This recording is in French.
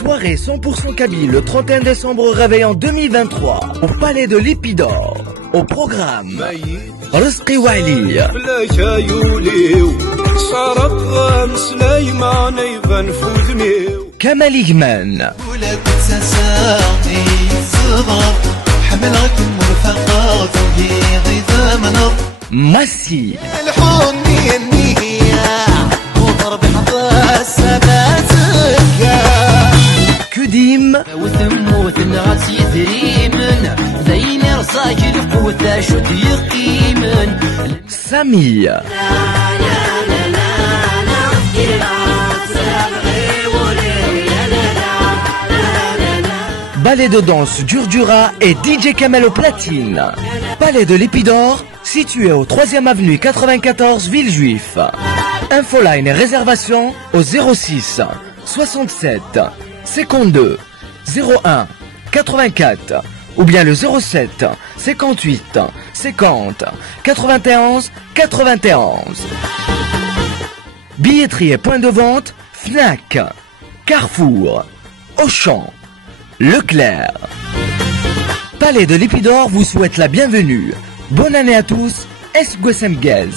Soirée 100% Kabylie le 31 décembre au réveillon 2023 au Palais de l'Épidore. Au programme Rizqi Waili, Kamal Igman, Massi, Kudim, Sami, ballet de danse Durdura et DJ Kamel au platine. Palais de l'Épidore, situé au 3e avenue 94 Villejuif. Infoline et réservation au 06 67 52 01 84 ou bien le 07 58 50 91 91. Billetterie et point de vente Fnac, Carrefour, Auchan, Leclerc. Palais de l'Épidore vous souhaite la bienvenue. Bonne année à tous. Esguesem Gels.